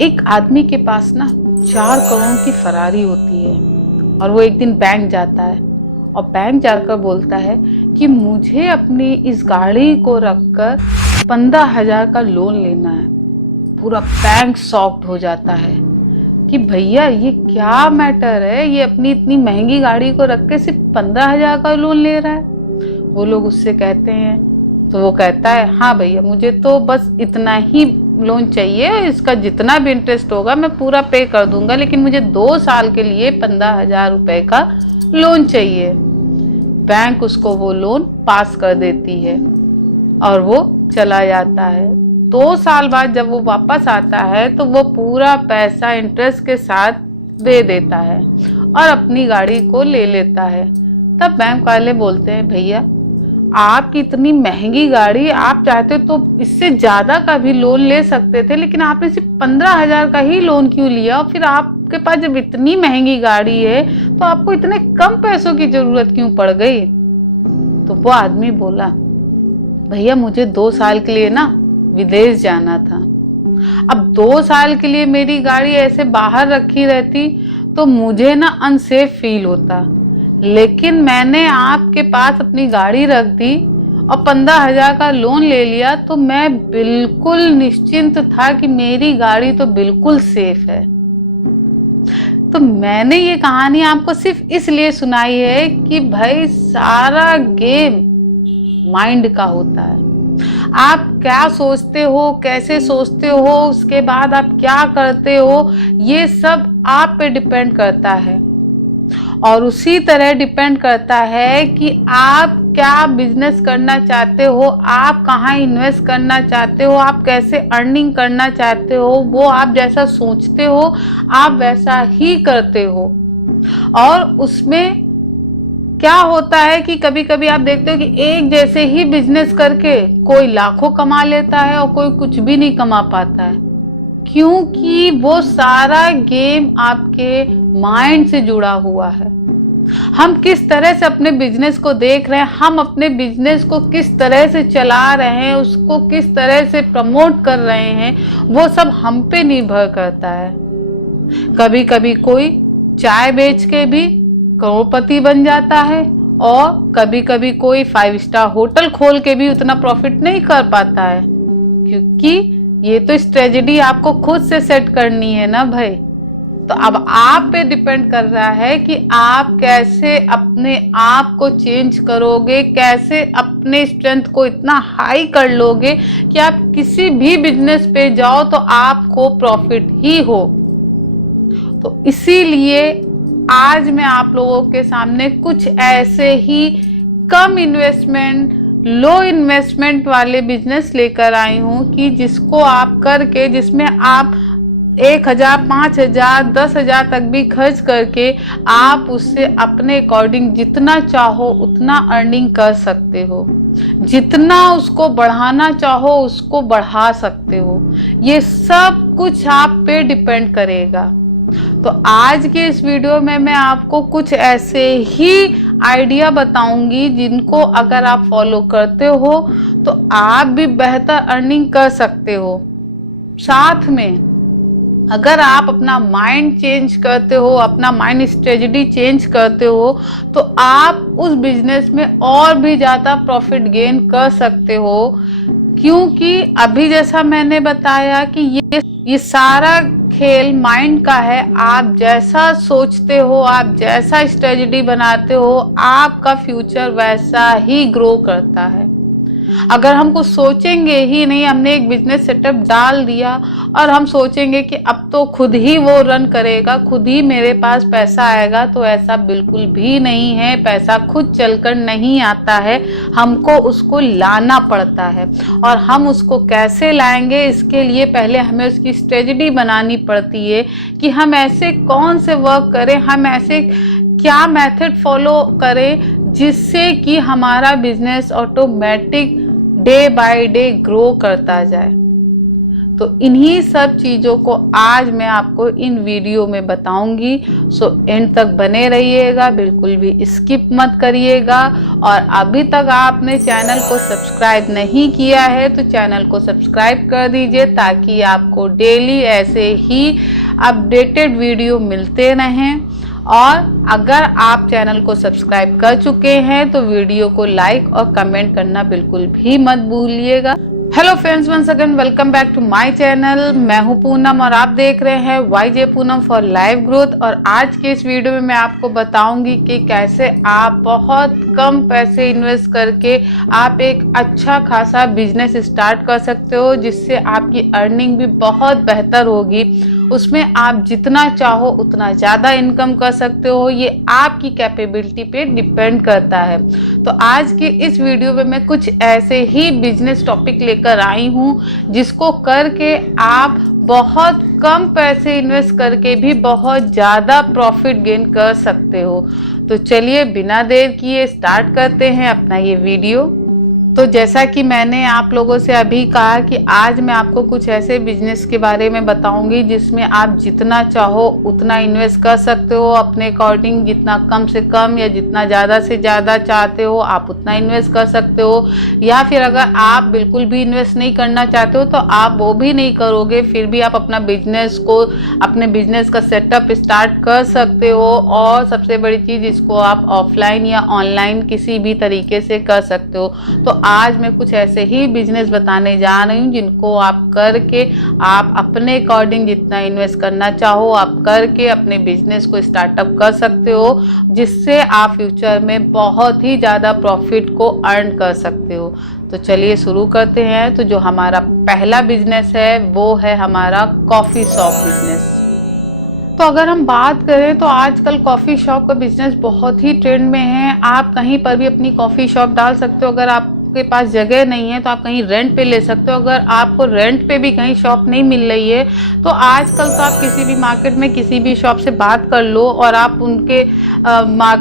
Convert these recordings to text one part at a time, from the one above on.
एक आदमी के पास ना 4 करोड़ की फरारी होती है और वो एक दिन बैंक जाता है और बैंक जाकर बोलता है कि मुझे अपनी इस गाड़ी को रखकर 15,000 का लोन लेना है। पूरा बैंक शॉक्ड हो जाता है कि भैया ये क्या मैटर है, ये अपनी इतनी महंगी गाड़ी को रख के सिर्फ 15,000 का लोन ले रहा है। वो लोग उससे कहते हैं, तो वो कहता है हाँ भैया मुझे तो बस इतना ही लोन चाहिए, इसका जितना भी इंटरेस्ट होगा मैं पूरा पे कर दूंगा, लेकिन मुझे 2 साल के लिए 15,000 रुपए का लोन चाहिए। बैंक उसको वो लोन पास कर देती है और वो चला जाता है। 2 साल बाद जब वो वापस आता है तो वो पूरा पैसा इंटरेस्ट के साथ दे देता है और अपनी गाड़ी को ले लेता है। तब बैंक वाले बोलते हैं भैया आपकी इतनी महंगी गाड़ी, आप चाहते तो इससे ज्यादा का भी लोन ले सकते थे, लेकिन आपने सिर्फ 15,000 का ही लोन क्यों लिया? और फिर आपके पास जब इतनी महंगी गाड़ी है तो आपको इतने कम पैसों की जरूरत क्यों पड़ गई? तो वो आदमी बोला भैया मुझे 2 साल के लिए ना विदेश जाना था। अब 2 साल के लिए मेरी गाड़ी ऐसे बाहर रखी रहती तो मुझे ना अनसेफ फील होता, लेकिन मैंने आपके पास अपनी गाड़ी रख दी और 15,000 का लोन ले लिया तो मैं बिल्कुल निश्चिंत था कि मेरी गाड़ी तो बिल्कुल सेफ है। तो मैंने ये कहानी आपको सिर्फ इसलिए सुनाई है कि भाई सारा गेम माइंड का होता है। आप क्या सोचते हो, कैसे सोचते हो, उसके बाद आप क्या करते हो, ये सब आप पे डिपेंड करता है। और उसी तरह डिपेंड करता है कि आप क्या बिजनेस करना चाहते हो, आप कहाँ इन्वेस्ट करना चाहते हो, आप कैसे अर्निंग करना चाहते हो। वो आप जैसा सोचते हो आप वैसा ही करते हो। और उसमें क्या होता है कि कभी कभी आप देखते हो कि एक जैसे ही बिजनेस करके कोई लाखों कमा लेता है और कोई कुछ भी नहीं कमा पाता है, क्योंकि वो सारा गेम आपके माइंड से जुड़ा हुआ है। हम किस तरह से अपने बिजनेस को देख रहे हैं, हम अपने बिजनेस को किस तरह से चला रहे हैं, उसको किस तरह से प्रमोट कर रहे हैं, वो सब हम पे निर्भर करता है। कभी कभी कोई चाय बेच के भी करोड़पति बन जाता है और कभी कभी कोई 5 स्टार होटल खोल के भी उतना प्रॉफिट नहीं कर पाता है, क्योंकि ये तो स्ट्रेटजी आपको खुद से सेट करनी है ना भाई। तो अब आप पे डिपेंड कर रहा है कि आप कैसे अपने आप को चेंज करोगे, कैसे अपने स्ट्रेंथ को इतना हाई कर लोगे कि आप किसी भी बिजनेस पे जाओ तो आपको प्रॉफिट ही हो। तो इसीलिए आज मैं आप लोगों के सामने कुछ ऐसे ही कम इन्वेस्टमेंट, लो इन्वेस्टमेंट वाले बिजनेस लेकर आई हूँ कि जिसको आप करके, जिसमें आप 1,000, 5,000, 10,000 तक भी खर्च करके आप उससे अपने अकॉर्डिंग जितना चाहो उतना अर्निंग कर सकते हो, जितना उसको बढ़ाना चाहो उसको बढ़ा सकते हो। ये सब कुछ आप पे डिपेंड करेगा। तो आज के इस वीडियो में मैं आपको कुछ ऐसे ही आइडिया बताऊंगी जिनको अगर आप फॉलो करते हो तो आप भी बेहतर अर्निंग कर सकते हो। साथ में अगर आप अपना माइंड चेंज करते हो, अपना माइंड स्ट्रेटजी चेंज करते हो, तो आप उस बिजनेस में और भी ज़्यादा प्रॉफिट गेन कर सकते हो। क्योंकि अभी जैसा मैंने बताया कि ये सारा खेल माइंड का है। आप जैसा सोचते हो, आप जैसा स्ट्रेटजी बनाते हो, आपका फ्यूचर वैसा ही ग्रो करता है। अगर हम कुछ सोचेंगे ही नहीं, हमने एक बिजनेस सेटअप डाल दिया और हम सोचेंगे कि अब तो खुद ही वो रन करेगा, खुद ही मेरे पास पैसा आएगा, तो ऐसा बिल्कुल भी नहीं है। पैसा खुद चलकर नहीं आता है, हमको उसको लाना पड़ता है। और हम उसको कैसे लाएंगे, इसके लिए पहले हमें उसकी स्ट्रेटजी बनानी पड़ती है कि हम ऐसे कौन से वर्क करें, हम ऐसे क्या मेथड फॉलो करें जिससे कि हमारा business automatic day by day grow करता जाए। तो इन्हीं सब चीज़ों को आज मैं आपको इन वीडियो में बताऊंगी। सो एंड तक बने रहिएगा, बिल्कुल भी स्किप मत करिएगा। और अभी तक आपने चैनल को सब्सक्राइब नहीं किया है तो चैनल को सब्सक्राइब कर दीजिए, ताकि आपको डेली ऐसे ही अपडेटेड वीडियो मिलते रहें। और अगर आप चैनल को सब्सक्राइब कर चुके हैं तो वीडियो को लाइक और कमेंट करना बिल्कुल भी मत भूलिएगा। Hello friends, once again welcome back to my channel. मैं हूं पूनम और आप देख रहे हैं YJ Poonam for life growth. और आज के इस वीडियो में मैं आपको बताऊंगी कि कैसे आप बहुत कम पैसे इन्वेस्ट करके आप एक अच्छा खासा बिजनेस स्टार्ट कर सकते हो, जिससे आपकी अर्निंग भी बहुत बेहतर होगी। उसमें आप जितना चाहो उतना ज़्यादा इनकम कर सकते हो। ये आपकी कैपेबिलिटी पे डिपेंड करता है। तो आज की इस वीडियो में मैं कुछ ऐसे ही बिजनेस टॉपिक लेकर आई हूँ जिसको करके आप बहुत कम पैसे इन्वेस्ट करके भी बहुत ज़्यादा प्रॉफिट गेन कर सकते हो। तो चलिए बिना देर किए स्टार्ट करते हैं अपना ये वीडियो। तो जैसा कि मैंने आप लोगों से अभी कहा कि आज मैं आपको कुछ ऐसे बिजनेस के बारे में बताऊंगी जिसमें आप जितना चाहो उतना इन्वेस्ट कर सकते हो अपने अकॉर्डिंग। जितना कम से कम या जितना ज़्यादा से ज़्यादा चाहते हो आप उतना इन्वेस्ट कर सकते हो। या फिर अगर आप बिल्कुल भी इन्वेस्ट नहीं करना चाहते हो तो आप वो भी नहीं करोगे, फिर भी आप अपने बिजनेस का सेटअप स्टार्ट कर सकते हो। और सबसे बड़ी चीज़, इसको आप ऑफलाइन या ऑनलाइन किसी भी तरीके से कर सकते हो। तो आज मैं कुछ ऐसे ही बिजनेस बताने जा रही हूँ जिनको आप करके आप अपने अकॉर्डिंग जितना इन्वेस्ट करना चाहो आप करके अपने बिजनेस को स्टार्टअप कर सकते हो, जिससे आप फ्यूचर में बहुत ही ज़्यादा प्रॉफिट को अर्न कर सकते हो। तो चलिए शुरू करते हैं। तो जो हमारा पहला बिजनेस है वो है हमारा कॉफ़ी शॉप बिजनेस। तो अगर हम बात करें तो आजकल कॉफ़ी शॉप का बिजनेस बहुत ही ट्रेंड में है। आप कहीं पर भी अपनी कॉफ़ी शॉप डाल सकते हो। अगर आपके पास जगह नहीं है तो आप कहीं रेंट पे ले सकते हो। अगर आपको रेंट पे भी कहीं शॉप नहीं मिल रही है तो आजकल तो आप किसी भी मार्केट में किसी भी शॉप से बात कर लो और आप उनके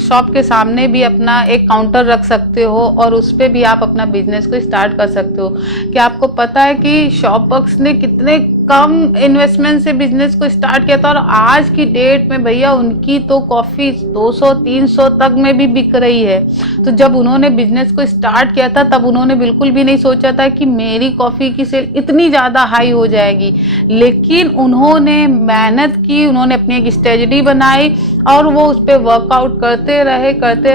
शॉप के सामने भी अपना एक काउंटर रख सकते हो और उस पर भी आप अपना बिजनेस को स्टार्ट कर सकते हो। क्या आपको पता है कि शॉपबक्स ने कितने कम इन्वेस्टमेंट से बिजनेस को स्टार्ट किया था और आज की डेट में भैया उनकी तो कॉफ़ी 200-300 तक में भी बिक रही है। तो जब उन्होंने बिजनेस को स्टार्ट किया था तब उन्होंने बिल्कुल भी नहीं सोचा था कि मेरी कॉफ़ी की सेल इतनी ज़्यादा हाई हो जाएगी, लेकिन उन्होंने मेहनत की, उन्होंने अपनी एक स्ट्रेटजी बनाई और वो उस पर वर्कआउट करते रहे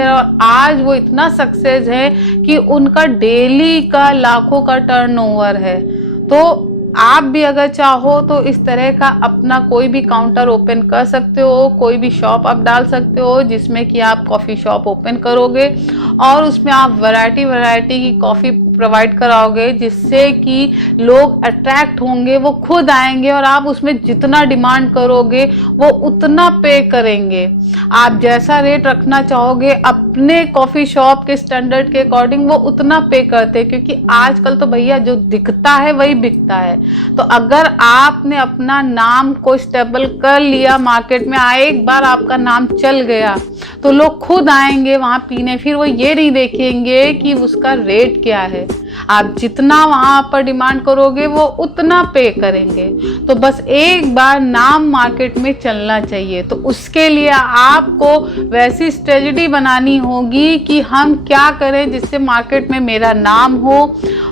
और आज वो इतना सक्सेस है कि उनका डेली का लाखों का टर्नओवर है। तो आप भी अगर चाहो तो इस तरह का अपना कोई भी काउंटर ओपन कर सकते हो, कोई भी शॉप आप डाल सकते हो जिसमें कि आप कॉफ़ी शॉप ओपन करोगे और उसमें आप वैरायटी की कॉफ़ी प्रोवाइड कराओगे, जिससे कि लोग अट्रैक्ट होंगे, वो खुद आएंगे और आप उसमें जितना डिमांड करोगे वो उतना पे करेंगे। आप जैसा रेट रखना चाहोगे अपने कॉफ़ी शॉप के स्टैंडर्ड के अकॉर्डिंग वो उतना पे करते हैं, क्योंकि आजकल तो भैया जो दिखता है वही बिकता है। तो अगर आपने अपना नाम को स्टेबल कर लिया मार्केट में, एक बार आपका नाम चल गया तो लोग खुद आएंगे वहाँ पीने, फिर वो ये नहीं देखेंगे कि उसका रेट क्या है। आप जितना वहाँ पर डिमांड करोगे वो उतना पे करेंगे। तो बस एक बार नाम मार्केट में चलना चाहिए। तो उसके लिए आपको वैसी स्ट्रेटजी बनानी होगी कि हम क्या करें जिससे मार्केट में मेरा नाम हो।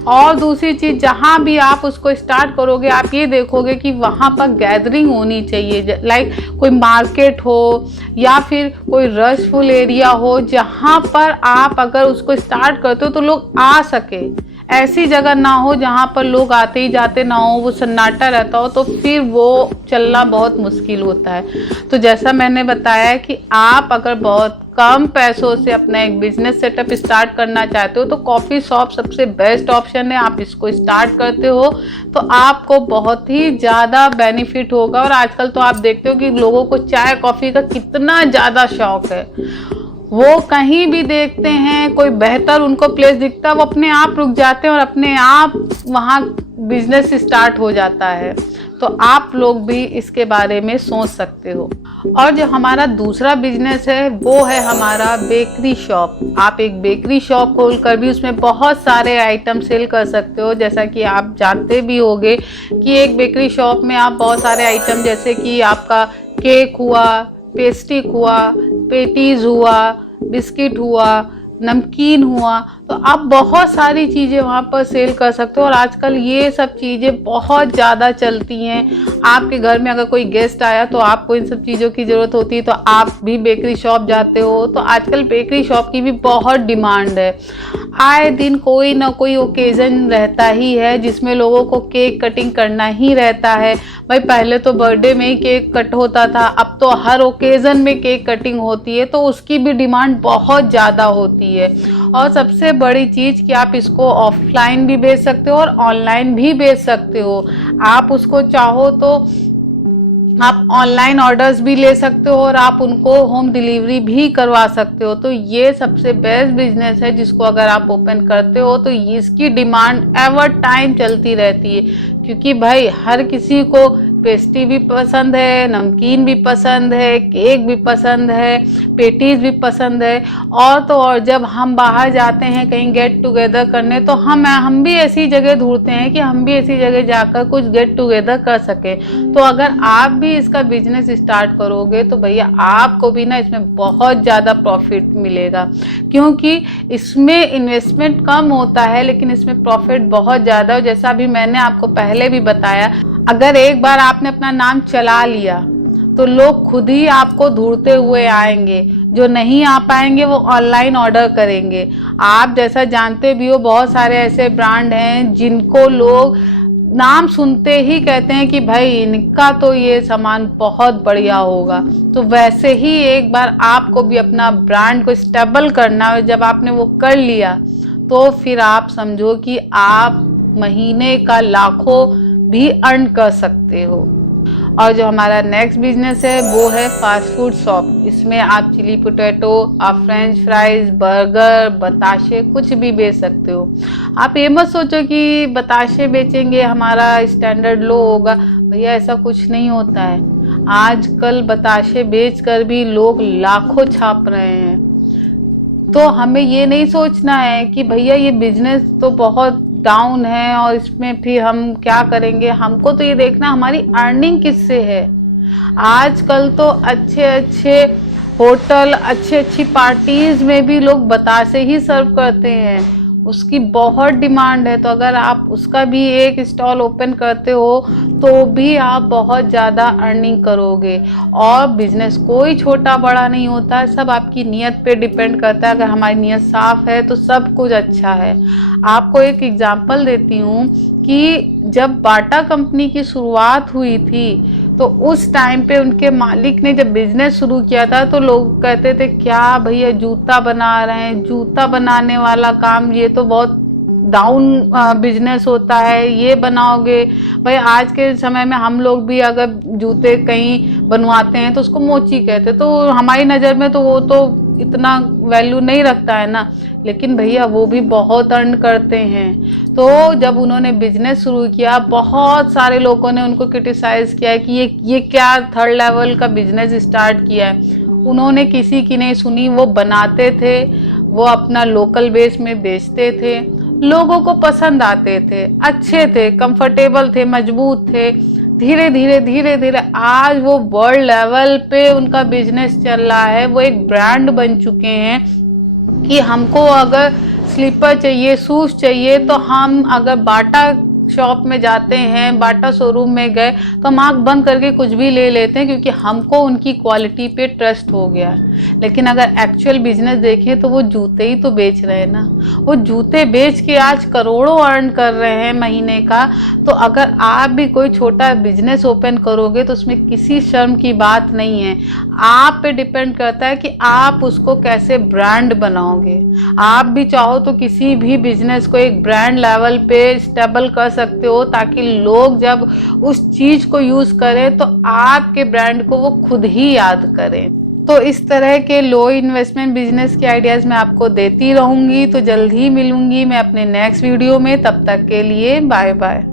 और दूसरी चीज़, जहाँ भी आप उसको स्टार्ट करोगे आप ये देखोगे कि वहाँ पर गैदरिंग होनी चाहिए, लाइक कोई मार्केट हो या फिर कोई रशफुल एरिया हो, जहाँ पर आप अगर उसको स्टार्ट करते हो तो लोग आ सके। ऐसी जगह ना हो जहाँ पर लोग आते ही जाते ना हो, वो सन्नाटा रहता हो, तो फिर वो चलना बहुत मुश्किल होता है। तो जैसा मैंने बताया कि आप अगर बहुत कम पैसों से अपना एक बिजनेस सेटअप स्टार्ट करना चाहते हो तो कॉफ़ी शॉप सबसे बेस्ट ऑप्शन है। आप इसको स्टार्ट करते हो तो आपको बहुत ही ज़्यादा बेनिफिट होगा। और आजकल तो आप देखते हो कि लोगों को चाय कॉफ़ी का कितना ज़्यादा शौक है। वो कहीं भी देखते हैं कोई बेहतर उनको प्लेस दिखता है वो अपने आप रुक जाते हैं और अपने आप वहाँ बिजनेस स्टार्ट हो जाता है। तो आप लोग भी इसके बारे में सोच सकते हो। और जो हमारा दूसरा बिजनेस है वो है हमारा बेकरी शॉप। आप एक बेकरी शॉप खोल कर भी उसमें बहुत सारे आइटम सेल कर सकते हो। जैसा कि आप जानते भी होंगे कि एक बेकरी शॉप में आप बहुत सारे आइटम, जैसे कि आपका केक हुआ, पेस्ट्री हुआ, पेटीज हुआ, बिस्किट हुआ, नमकीन हुआ, तो आप बहुत सारी चीज़ें वहाँ पर सेल कर सकते हो। और आजकल ये सब चीज़ें बहुत ज़्यादा चलती हैं। आपके घर में अगर कोई गेस्ट आया तो आपको इन सब चीज़ों की ज़रूरत होती है, तो आप भी बेकरी शॉप जाते हो। तो आजकल बेकरी शॉप की भी बहुत डिमांड है। आए दिन कोई ना कोई ओकेज़न रहता ही है जिसमें लोगों को केक कटिंग करना ही रहता है। भाई पहले तो बर्थडे में ही केक कट होता था, अब तो हर ओकेज़न में केक कटिंग होती है, तो उसकी भी डिमांड बहुत ज़्यादा होती है। और सबसे बड़ी चीज़ कि आप इसको ऑफलाइन भी बेच सकते हो और ऑनलाइन भी बेच सकते हो। आप उसको चाहो तो आप ऑनलाइन ऑर्डर्स भी ले सकते हो और आप उनको होम डिलीवरी भी करवा सकते हो। तो ये सबसे बेस्ट बिजनेस है जिसको अगर आप ओपन करते हो तो इसकी डिमांड एवर टाइम चलती रहती है, क्योंकि भाई हर किसी को पेस्ट्री भी पसंद है, नमकीन भी पसंद है, केक भी पसंद है, पेटीज भी पसंद है। और तो और जब हम बाहर जाते हैं कहीं गेट टुगेदर करने, तो हम भी ऐसी जगह ढूंढते हैं कि हम भी ऐसी जगह जाकर कुछ गेट टुगेदर कर सके। तो अगर आप भी इसका बिजनेस स्टार्ट करोगे तो भैया आपको भी ना इसमें बहुत ज़्यादा प्रॉफिट मिलेगा, क्योंकि इसमें इन्वेस्टमेंट कम होता है लेकिन इसमें प्रॉफिट बहुत ज़्यादा है। जैसा अभी मैंने आपको पहले भी बताया, अगर एक बार आपने अपना नाम चला लिया तो लोग खुद ही आपको ढूंढते हुए आएंगे। जो नहीं आ पाएंगे वो ऑनलाइन ऑर्डर करेंगे। आप जैसा जानते भी हो, बहुत सारे ऐसे ब्रांड हैं जिनको लोग नाम सुनते ही कहते हैं कि भाई इनका तो ये सामान बहुत बढ़िया होगा। तो वैसे ही एक बार आपको भी अपना ब्रांड को स्टेबल करना है। जब आपने वो कर लिया तो फिर आप समझो कि आप महीने का लाखों भी अर्न कर सकते हो। और जो हमारा नेक्स्ट बिजनेस है वो है फास्ट फूड शॉप। इसमें आप चिली पोटैटो, आप फ्रेंच फ्राइज, बर्गर, बताशे कुछ भी बेच सकते हो। आप ये मत सोचो कि बताशे बेचेंगे हमारा स्टैंडर्ड लो होगा, भैया ऐसा कुछ नहीं होता है। आजकल बताशे बेचकर भी लोग लाखों छाप रहे हैं। तो हमें ये नहीं सोचना है कि भैया ये बिजनेस तो बहुत डाउन है और इसमें फिर हम क्या करेंगे। हमको तो ये देखना हमारी अर्निंग किससे है। आजकल तो अच्छे अच्छे होटल, अच्छी अच्छी पार्टीज में भी लोग बतासे ही सर्व करते हैं, उसकी बहुत डिमांड है। तो अगर आप उसका भी एक स्टॉल ओपन करते हो तो भी आप बहुत ज़्यादा अर्निंग करोगे। और बिजनेस कोई छोटा बड़ा नहीं होता है, सब आपकी नीयत पे डिपेंड करता है। अगर हमारी नीयत साफ है तो सब कुछ अच्छा है। आपको एक एग्जांपल देती हूँ कि जब बाटा कंपनी की शुरुआत हुई थी तो उस टाइम पे उनके मालिक ने जब बिजनेस शुरू किया था तो लोग कहते थे क्या भैया जूता बना रहे हैं, जूता बनाने वाला काम ये तो बहुत डाउन बिजनेस होता है, ये बनाओगे। भाई आज के समय में हम लोग भी अगर जूते कहीं बनवाते हैं तो उसको मोची कहते हैं, तो हमारी नज़र में तो वो तो इतना वैल्यू नहीं रखता है ना, लेकिन भैया वो भी बहुत अर्न करते हैं। तो जब उन्होंने बिजनेस शुरू किया बहुत सारे लोगों ने उनको क्रिटिसाइज़ किया कि ये क्या थर्ड लेवल का बिजनेस स्टार्ट किया है। उन्होंने किसी की नहीं सुनी, वो बनाते थे, वो अपना लोकल बेस में बेचते थे, लोगों को पसंद आते थे, अच्छे थे, कंफर्टेबल थे, मजबूत थे। धीरे धीरे आज वो वर्ल्ड लेवल पे उनका बिजनेस चल रहा है। वो एक ब्रांड बन चुके हैं कि हमको अगर स्लीपर चाहिए, शूज चाहिए, तो हम अगर बाटा शॉप में जाते हैं, बाटा शोरूम में गए तो हम आँख बंद करके कुछ भी ले लेते हैं, क्योंकि हमको उनकी क्वालिटी पे ट्रस्ट हो गया है। लेकिन अगर एक्चुअल बिजनेस देखें तो वो जूते ही तो बेच रहे हैं ना, वो जूते बेच के आज करोड़ों अर्न कर रहे हैं महीने का। तो अगर आप भी कोई छोटा बिजनेस ओपन करोगे तो उसमें किसी शर्म की बात नहीं है। आप पे डिपेंड करता है कि आप उसको कैसे ब्रांड बनाओगे। आप भी चाहो तो किसी भी बिजनेस को एक ब्रांड लेवल पे स्टेबल कर सकते हो, ताकि लोग जब उस चीज को यूज करें तो आपके ब्रांड को वो खुद ही याद करें। तो इस तरह के लो इन्वेस्टमेंट बिजनेस के आइडियाज मैं आपको देती रहूंगी। तो जल्द ही मिलूंगी मैं अपने नेक्स्ट वीडियो में। तब तक के लिए बाय बाय।